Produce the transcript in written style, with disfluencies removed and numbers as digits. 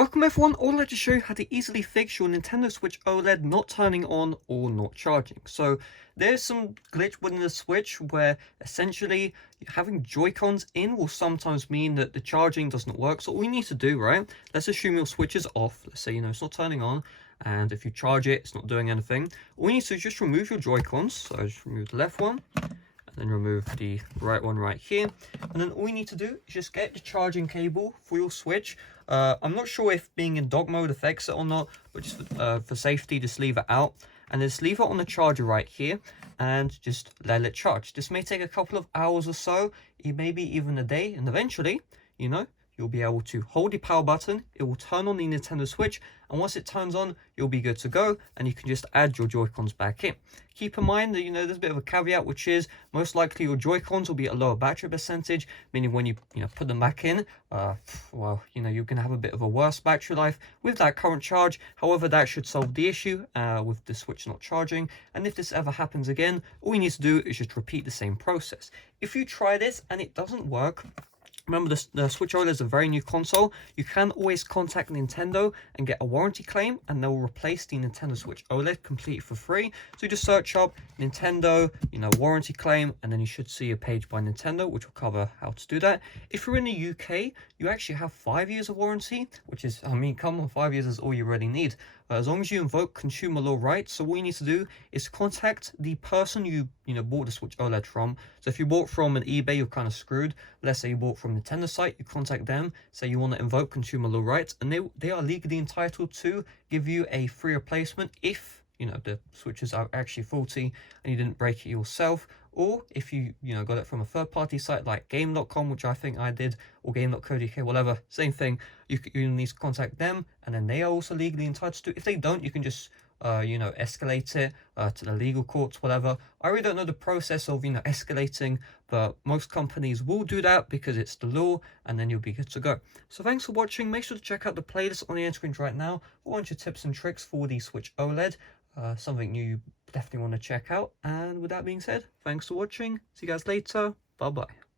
Welcome everyone, I'd like to show you how to easily fix your Nintendo Switch OLED not turning on or not charging. So there's some glitch within the Switch where essentially having Joy-Cons in will sometimes mean that the charging doesn't work. So all you need to do, right, let's assume your Switch is off. Let's say, it's not turning on, and if you charge it, it's not doing anything. All you need to do is just remove your Joy-Cons. So just remove the left one, and then remove the right one right here, and then all you need to do is just get the charging cable for your Switch. I'm not sure if being in dock mode affects it or not, but just for safety, just leave it out, and just leave it on the charger right here and just let it charge. This may take a couple of hours or so, maybe even a day, and eventually, you'll be able to hold the power button, it will turn on the Nintendo Switch, and once it turns on, you'll be good to go, and you can just add your Joy-Cons back in. Keep in mind that, there's a bit of a caveat, which is most likely your Joy-Cons will be at a lower battery percentage, meaning when you, put them back in, well, you're going to have a bit of a worse battery life with that current charge. However, that should solve the issue with the Switch not charging, and if this ever happens again, all you need to do is just repeat the same process. If you try this and it doesn't work, remember, the Switch OLED is a very new console. You can always contact Nintendo and get a warranty claim, and they'll replace the Nintendo Switch OLED completely for free. So you just search up Nintendo, warranty claim, and then you should see a page by Nintendo, which will cover how to do that. If you're in the UK, you actually have 5 years of warranty, which is, come on, 5 years is all you really need. As long as you invoke consumer law rights, so what you need to do is contact the person you bought the Switch OLED from. So if you bought from an eBay, you're kind of screwed. Let's say you bought from Nintendo site, you contact them, say you want to invoke consumer law rights, and they are legally entitled to give you a free replacement if the switches are actually faulty and you didn't break it yourself, or if you got it from a third-party site like game.com, which I think I did, or game.co.uk, whatever, same thing. You need to contact them, and then they are also legally entitled to. If they don't, you can just escalate it to the legal courts, whatever. I really don't know the process of escalating, but most companies will do that because it's the law, and then you'll be good to go. So thanks for watching. Make sure to check out the playlist on the end screen right now for a bunch of tips and tricks for the Switch OLED. Something new you definitely want to check out. And with that being said, thanks for watching. See you guys later. Bye bye.